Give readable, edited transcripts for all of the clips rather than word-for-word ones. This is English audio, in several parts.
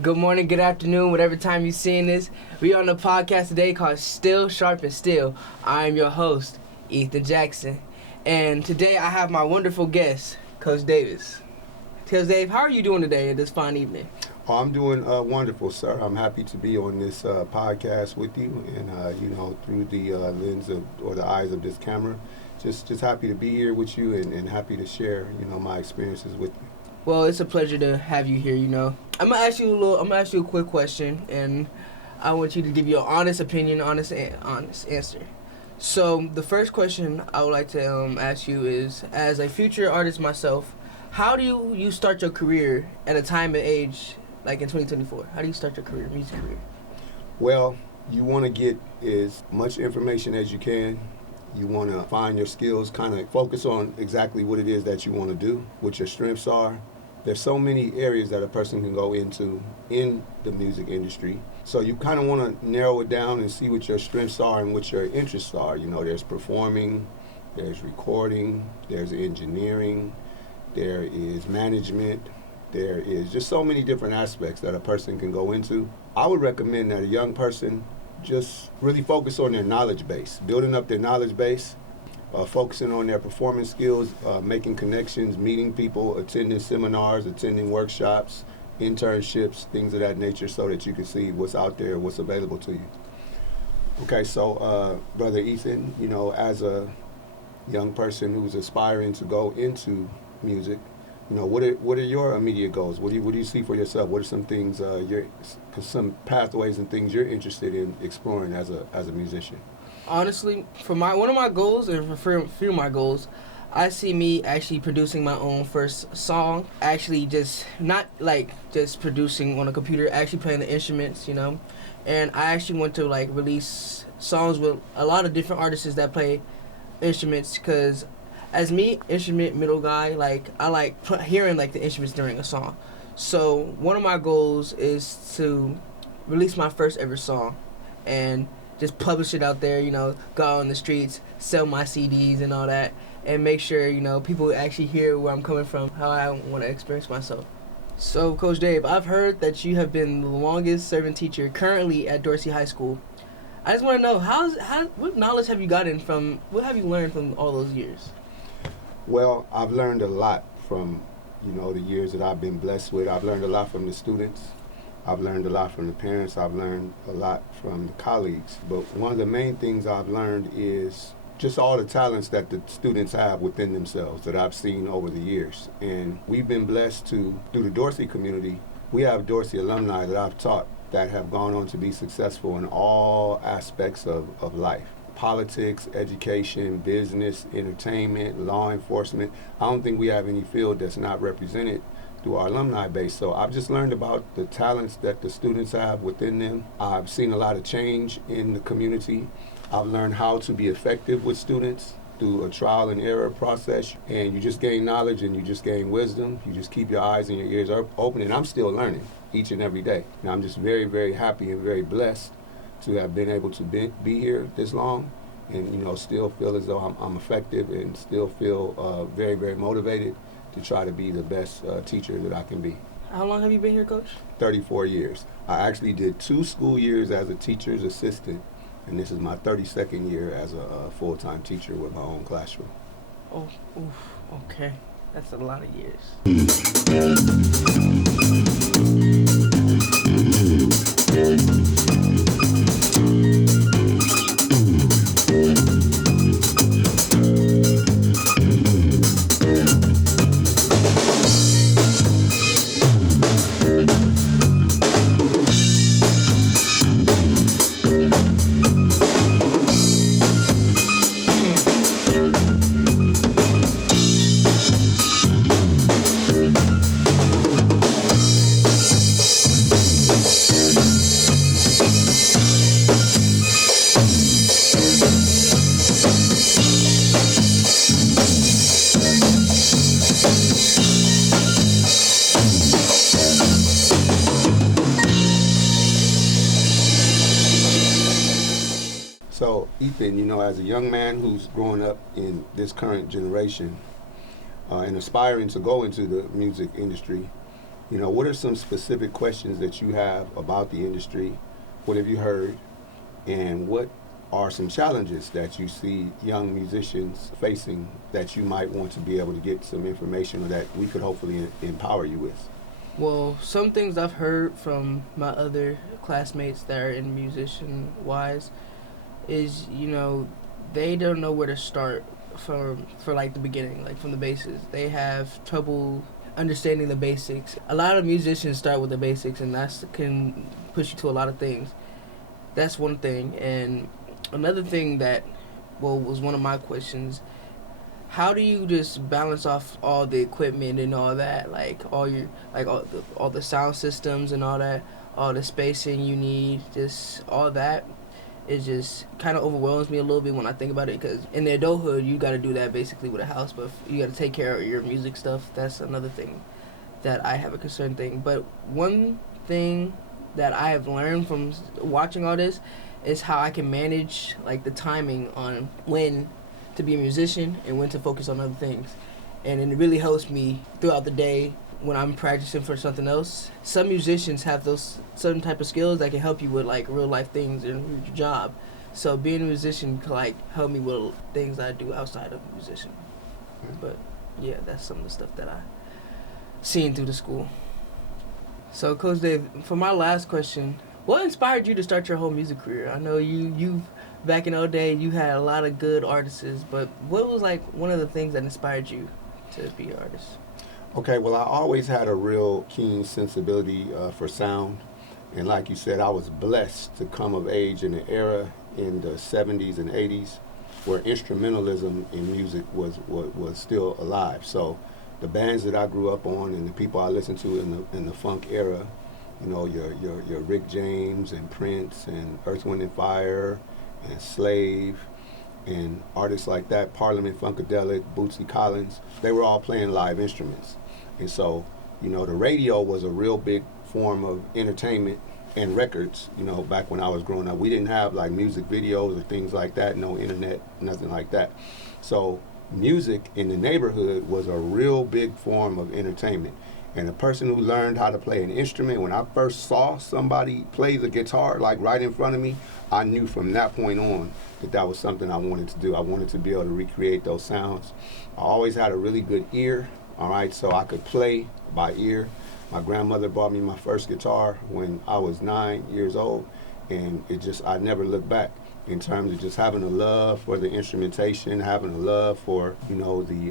Good morning, good afternoon, whatever time you're seeing this. We on the podcast today called Still Sharpens Still. I'm your host, Ethan Jackson. And today I have my wonderful guest, Coach Davis. Coach Dave, how are you doing today this fine evening? Oh, I'm doing wonderful, sir. I'm happy to be on this podcast with you, and through the lens of or the eyes of this camera, just happy to be here with you, and happy to share my experiences with you. Well, it's a pleasure to have you here. I'm gonna ask you a quick question, and I want you to give your honest opinion, honest answer. So the first question I would like to ask you is, as a future artist myself, how do you start your career at a time and age like in 2024? How do you start your music career? Well, you want to get as much information as you can. You want to find your skills, kind of focus on exactly what it is that you want to do, what your strengths are. There's so many areas that a person can go into in the music industry. So you kind of want to narrow it down and see what your strengths are and what your interests are. There's performing, there's recording, there's engineering, there is management, there is just so many different aspects that a person can go into. I would recommend that a young person just really focus on their knowledge base, building up their knowledge base, focusing on their performance skills, making connections, meeting people, attending seminars, attending workshops, internships, things of that nature, so that you can see what's out there, what's available to you. Okay, so Brother Ethan, as a young person who's aspiring to go into music, what are your immediate goals? What do you see for yourself? What are some things, some pathways and things you're interested in exploring as a musician? Honestly, for one of my goals, and for a few of my goals, I see me actually producing my own first song. Actually, just not like just producing on a computer, actually playing the instruments, And I actually want to release songs with a lot of different artists that play instruments, because as me, instrument middle guy, I like hearing the instruments during a song. So one of my goals is to release my first ever song and just publish it out there, go out on the streets, sell my CDs and all that, and make sure, people actually hear where I'm coming from, how I want to experience myself. So, Coach Dave, I've heard that you have been the longest serving teacher currently at Dorsey High School. I just want to know, what knowledge have you gotten what have you learned from all those years? Well, I've learned a lot from, the years that I've been blessed with. I've learned a lot from the students. I've learned a lot from the parents. I've learned a lot from the colleagues. But one of the main things I've learned is just all the talents that the students have within themselves that I've seen over the years. And we've been blessed through the Dorsey community, we have Dorsey alumni that I've taught that have gone on to be successful in all aspects of life. Politics, education, business, entertainment, law enforcement. I don't think we have any field that's not represented through our alumni base. So I've just learned about the talents that the students have within them. I've seen a lot of change in the community. I've learned how to be effective with students through a trial and error process. And you just gain knowledge and you just gain wisdom. You just keep your eyes and your ears open. And I'm still learning each and every day. And I'm just very, very happy and very blessed to have been able to be here this long and, still feel as though I'm effective and still feel very, very motivated to try to be the best teacher that I can be. How long have you been here, Coach? 34 years. I actually did 2 school years as a teacher's assistant, and this is my 32nd year as a full-time teacher with my own classroom. Oh, oof, okay. That's a lot of years. So, Ethan, as a young man who's growing up in this current generation and aspiring to go into the music industry, You know, what are some specific questions that you have about the industry? What have you heard? And what are some challenges that you see young musicians facing that you might want to be able to get some information or that we could hopefully empower you with? Well, some things I've heard from my other classmates that are in musician-wise is, they don't know where to start for like the beginning, like from the basis. They have trouble understanding the basics. A lot of musicians start with the basics, and that can push you to a lot of things. That's one thing. And another thing that, was one of my questions, how do you just balance off all the equipment and all that, like all the sound systems and all that, all the spacing you need, just all that? It just kind of overwhelms me a little bit when I think about it, because in the adulthood, you got to do that basically with a house, but you got to take care of your music stuff. That's another thing that I have a concern thing. But one thing that I have learned from watching all this is how I can manage like the timing on when to be a musician and when to focus on other things. And it really helps me throughout the day when I'm practicing for something else. Some musicians have those certain type of skills that can help you with like real life things in your job. So being a musician can like help me with things that I do outside of a musician. But yeah, that's some of the stuff that I seen through the school. So Coach Dave, for my last question, what inspired you to start your whole music career? I know you back in the old day, you had a lot of good artists, but what was like one of the things that inspired you to be an artist? Okay, well, I always had a real keen sensibility for sound. And like you said, I was blessed to come of age in an era in the 70s and 80s where instrumentalism in music was still alive. So the bands that I grew up on and the people I listened to in the funk era, your Rick James and Prince and Earth, Wind and Fire and Slave and artists like that, Parliament Funkadelic, Bootsy Collins, they were all playing live instruments. And so, the radio was a real big form of entertainment and records, back when I was growing up. We didn't have like music videos or things like that, no internet, nothing like that. So music in the neighborhood was a real big form of entertainment. And a person who learned how to play an instrument, when I first saw somebody play the guitar like right in front of me, I knew from that point on that was something I wanted to do. I wanted to be able to recreate those sounds. I always had a really good ear, all right, so I could play by ear. My grandmother bought me my first guitar when I was 9 years old, and I never looked back in terms of just having a love for the instrumentation, having a love for, the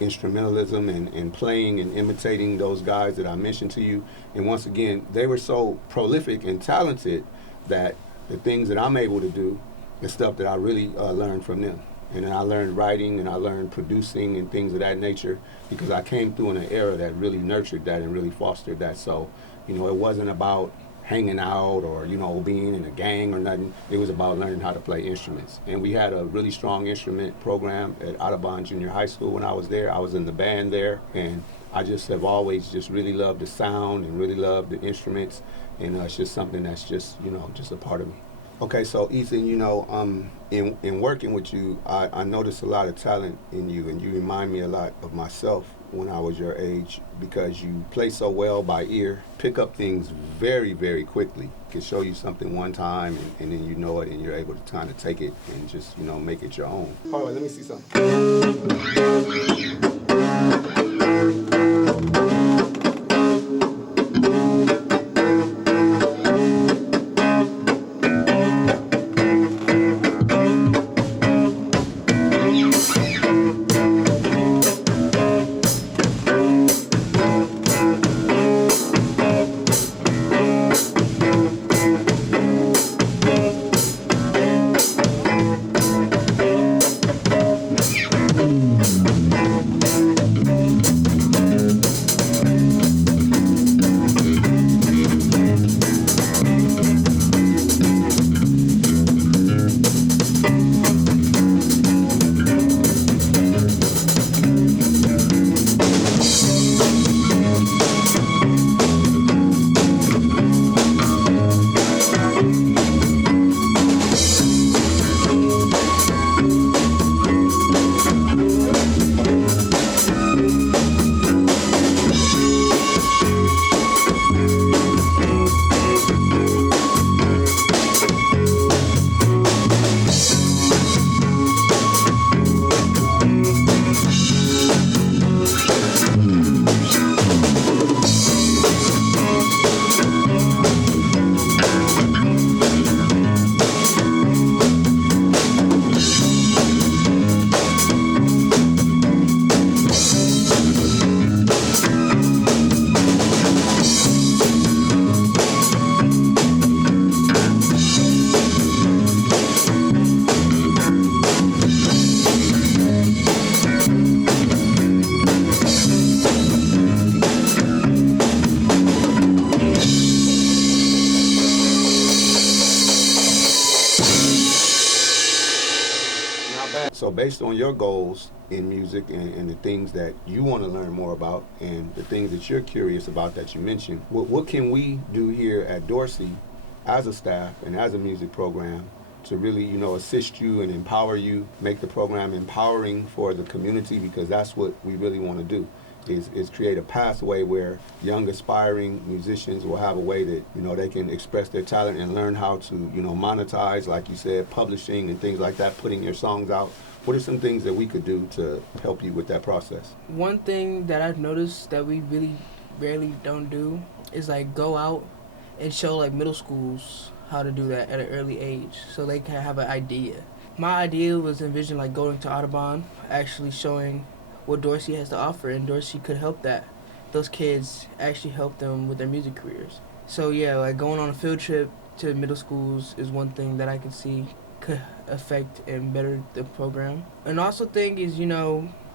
instrumentalism and playing and imitating those guys that I mentioned to you. And once again, they were so prolific and talented that the things that I'm able to do is stuff that I really learned from them. And then I learned writing and I learned producing and things of that nature because I came through in an era that really nurtured that and really fostered that. So, it wasn't about hanging out or, being in a gang or nothing. It was about learning how to play instruments. And we had a really strong instrument program at Audubon Junior High School when I was there. I was in the band there, and I just have always just really loved the sound and really loved the instruments. And it's just something that's just, just a part of me. Okay, so Ethan, in working with you, I noticed a lot of talent in you, and you remind me a lot of myself when I was your age because you play so well by ear, pick up things very, very quickly. Can show you something one time, and then you know it, and you're able to kind of take it and just, make it your own. Hold on, let me see something. So based on your goals in music and the things that you want to learn more about and the things that you're curious about that you mentioned, what can we do here at Dorsey as a staff and as a music program to really, assist you and empower you, make the program empowering for the community, because that's what we really want to do, is create a pathway where young aspiring musicians will have a way that, they can express their talent and learn how to, monetize, like you said, publishing and things like that, putting your songs out. What are some things that we could do to help you with that process? One thing that I've noticed that we really rarely don't do is like go out and show like middle schools how to do that at an early age so they can have an idea. My idea was envision like going to Audubon, actually showing what Dorsey has to offer, and Dorsey could help those kids actually help them with their music careers. So yeah, like going on a field trip to middle schools is one thing that I can see could affect and better the program. And also thing is,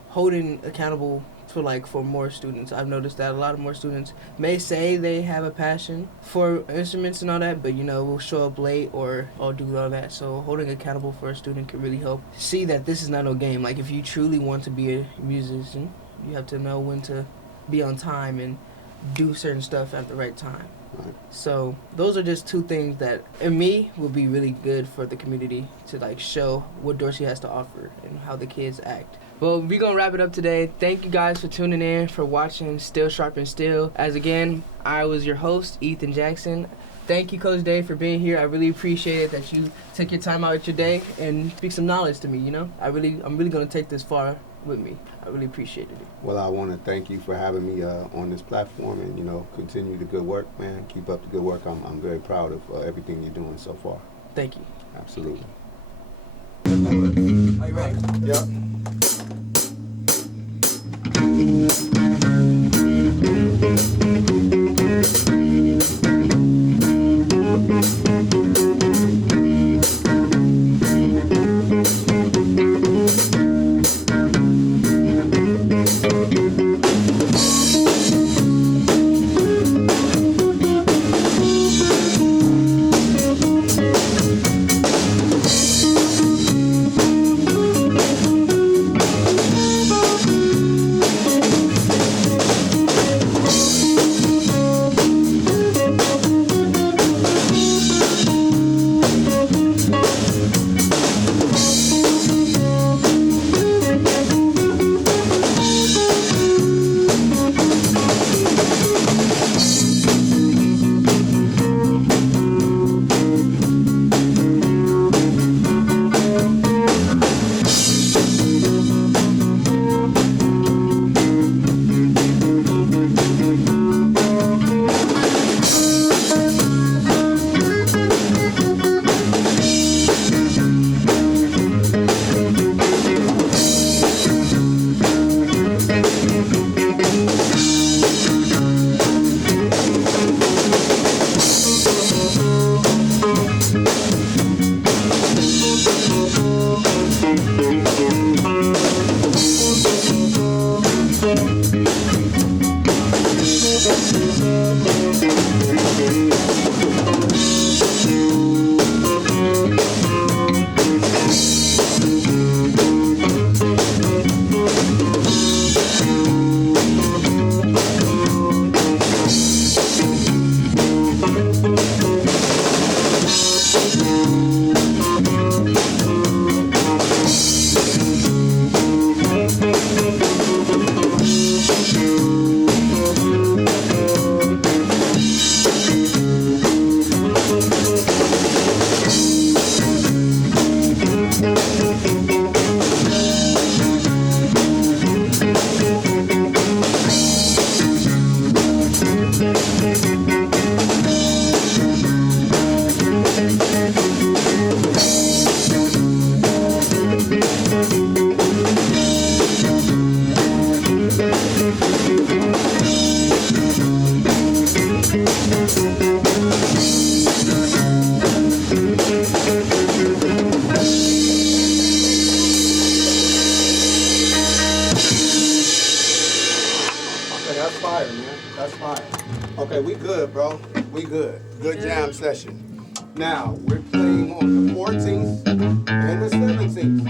holding accountable for more students. I've noticed that a lot of more students may say they have a passion for instruments and all that, but will show up late or do all that. So holding accountable for a student could really help see that this is not no game. Like if you truly want to be a musician, you have to know when to be on time and do certain stuff at the right time. Right. So those are just two things that, in me, would be really good for the community to like show what Dorsey has to offer and how the kids act. Well, we're going to wrap it up today. Thank you guys for tuning in, for watching Still Sharpens Still. As again, I was your host, Ethan Jackson. Thank you, Coach Dave, for being here. I really appreciate it that you took your time out of your day and speak some knowledge to me, I'm really going to take this far with me. I really appreciated it. Well, I want to thank you for having me on this platform and, continue the good work, man. Keep up the good work. I'm very proud of everything you're doing so far. Thank you. Absolutely. Are you ready? Yep. That's fire, man. That's fire. Okay, we good, bro. We good. Good jam session. Now, we're playing on the 14th and the 17th.